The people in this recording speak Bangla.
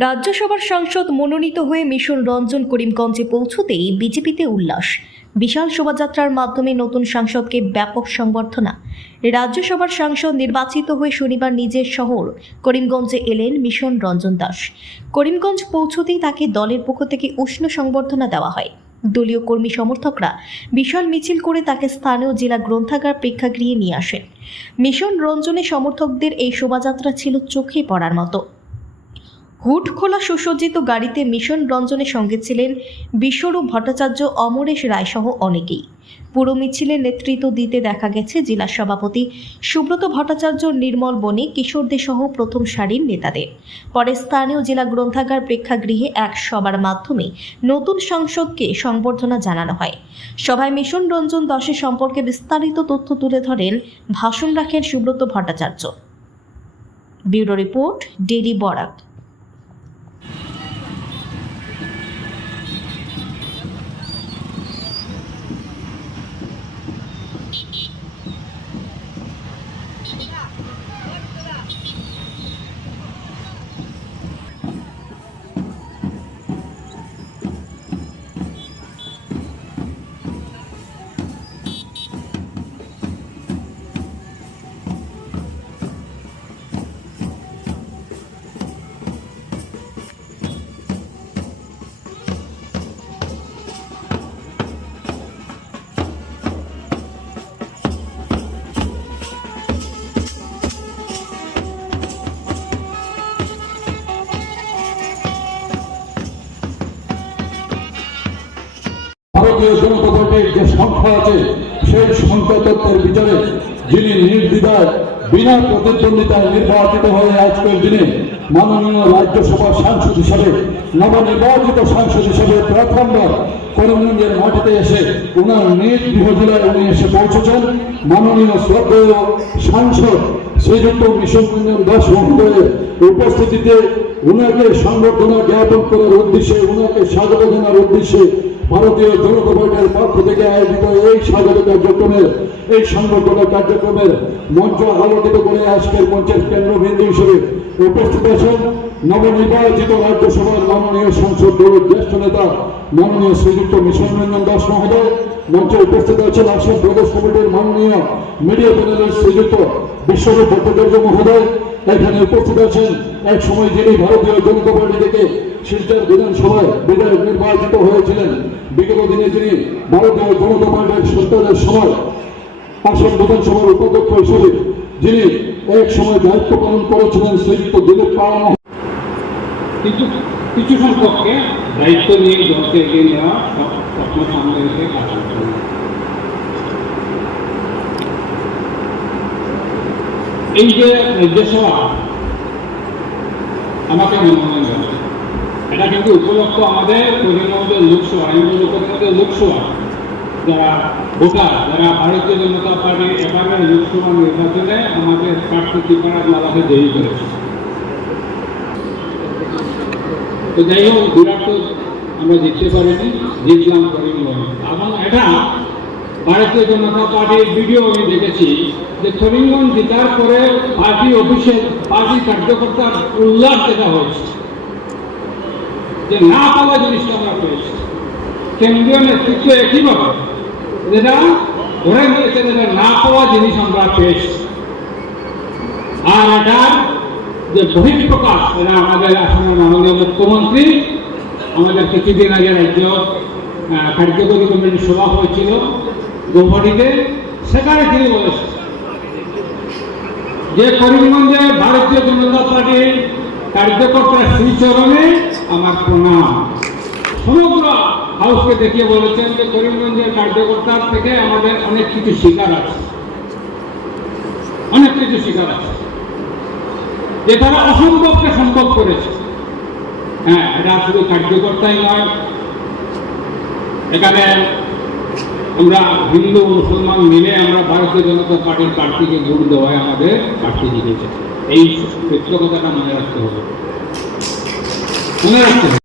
রাজ্যসভার সাংসদ মনোনীত হয়ে মিশন রঞ্জন করিমগঞ্জে পৌঁছতেই বিজেপিতে উল্লাস। বিশাল শোভাযাত্রার মাধ্যমে নতুন সাংসদকে ব্যাপক সংবর্ধনা। রাজ্যসভার সাংসদ নির্বাচিত হয়ে শনিবার নিজের শহর করিমগঞ্জে এলেন মিশন রঞ্জন দাস। করিমগঞ্জ পৌঁছতেই তাকে দলের পক্ষ থেকে উষ্ণ সংবর্ধনা দেওয়া হয়। দলীয় কর্মী সমর্থকরা বিশাল মিছিল করে তাকে স্থানীয় জেলা গ্রন্থাগার প্রেক্ষাগৃহে নিয়ে আসেন। মিশন রঞ্জনে সমর্থকদের এই শোভাযাত্রা ছিল চোখে পড়ার মতো। হুড খোলা সুসজ্জিত গাড়িতে মিশন রঞ্জনের সঙ্গে ছিলেন বিশ্বরূপ ভট্টাচার্য, অমরেশ রায়সহ অনেকেই। পুরো মিছিলে নেতৃত্ব দিতে দেখা গেছে জেলা সভাপতি সুব্রত ভট্টাচার্য, নির্মল বণিক, কিশোরদের সহ প্রথম সারির নেতাদের। পরে স্থানীয় জেলা গ্রন্থাগার প্রেক্ষাগৃহে এক সভার মাধ্যমে নতুন সংসদকে সংবর্ধনা জানানো হয়। সভায় মিশন রঞ্জন দাসের সম্পর্কে বিস্তারিত তথ্য তুলে ধরেন ভাষণ রাখেন Subrata Bhattacharya. Bureau report daily Barak Janata যে সংখ্যা আছে, সেই সংখ্যা তত্ত্বের বিচারে যিনি নির্দ্বিধায়, বিনা প্রতিদ্বন্দ্বিতায় নির্বাচিত হয়ে আজকের দিনে মাননীয় রাজ্যসভার সাংসদ হিসাবে, নবনির্বাচিত সাংসদ হিসাবে প্রথমবার করিমগঞ্জের মাটিতে এসে উনার নিজ গৃহ জেলায় উনি এসে পৌঁছেছেন। মাননীয় শ্রদ্ধেয় সাংসদ শ্রীযুক্ত মিশন রঞ্জন দাস মহোদয়ের উপস্থিতিতে উনাকে সংবর্ধনা জ্ঞাপন করার উদ্দেশ্যে, উনাকে স্বাগত জানার উদ্দেশ্যে ভারতীয় জনতা পার্টির পক্ষ থেকে আয়োজিত এই স্বাগত কার্যক্রমের, এই সংবর্ধনা কার্যক্রমের মঞ্চ আলোকিত করে আজকের মঞ্চের কেন্দ্রবিন্দু হিসেবে উপস্থিত আছেন নবনির্বাচিত রাজ্যসভার মাননীয় সংসদ দলের জ্যেষ্ঠ নেতা, মাননীয় শ্রীযুক্ত মিশন রঞ্জন দাস মহোদয় মঞ্চে উপস্থিত আছেন আসাম প্রদেশ কমিটির মাননীয় মিডিয়া প্যানেলের শ্রীযুক্ত বিশ্বরূপ ভট্টাচার্য মহোদয়। এখানে উপস্থিত আছেন এক সময় যিনি ভারতীয় জনতা পার্টি থেকে শিলচর বিধানসভায় বিধায়ক নির্বাচিত হয়েছিলেন। বিগত দিনে তিনি ভারতীয় জনতা পার্টির সরকারের সময় আসাম বিধানসভার উপাধ্যক্ষ হিসেবে যিনি এক সময় দায়িত্ব পালন করেছিলেন, শ্রীযুক্ত দিলীপ পাওয়া কিছু কিছু সংখ্যককে দায়িত্ব নিয়ে দলকে এগিয়ে নেওয়া এই যে রাজ্যসভা আমাকে মনোনয়ন এটা কিন্তু উপলক্ষ আমাদের পশ্চিমবঙ্গের লোকসভা বলব পশ্চিমবঙ্গের লোকসভা যারা ভোটার, যারা ভারতীয় জনতা পার্টি এবারে লোকসভা নির্বাচনে আমাদের প্রার্থী ঠিকানা মালাতে দেরি করেছে। তো যাই হোক, বিরাট আমরা জিততে পারিনি জিতলাম করিমগঞ্জ এবং এটা ভারতীয় জনতা পার্টির ভিডিও আমি দেখেছি যে করিমগঞ্জ জেতার পরে পার্টি অফিসে পার্টি কার্যকর্তার উল্লাস দেখা হয়েছে। যে না পাওয়া জিনিসটা আমরা পেয়েছি। কেন্দ্রীয় নেতৃত্ব একইভাবে যেটা ধরে নিয়েছে যেটা না পাওয়া জিনিস আমরা পেয়েছি। আর এটার যে বহিঃপ্রকাশ এরা আমাদের আসামের মাননীয় মুখ্যমন্ত্রী আমাদের কিছুদিন আগে রাজ্য কার্যকরী কমিটির সভা হয়েছিল গৌহাটিতে সেখানে তিনি বলেছেন যে করিমগঞ্জে ভারতীয় জনতা পার্টির কার্যকর্তার শ্রীচরণে আমার প্রণাম। সমগ্র হাউসকে দেখিয়ে বলেছেন যে করিমগঞ্জের কার্যকর্তার থেকে আমাদের অনেক কিছু শিকার আছে। অনেক কিছু শিকার আছে। যে তারা অসম্ভবকে সম্ভব করেছে। হ্যাঁ এটা শুধু কার্যকর্তাই নয়। এখানে আমরা হিন্দু, মুসলমান মিলে আমরা ভারতীয় জনতা পার্টির প্রার্থীকে ভোট দেওয়ায় আমাদের প্রার্থী জিতেছে। এই সত্য কথাটা মনে রাখতে হবে। মনে রাখতে হবে।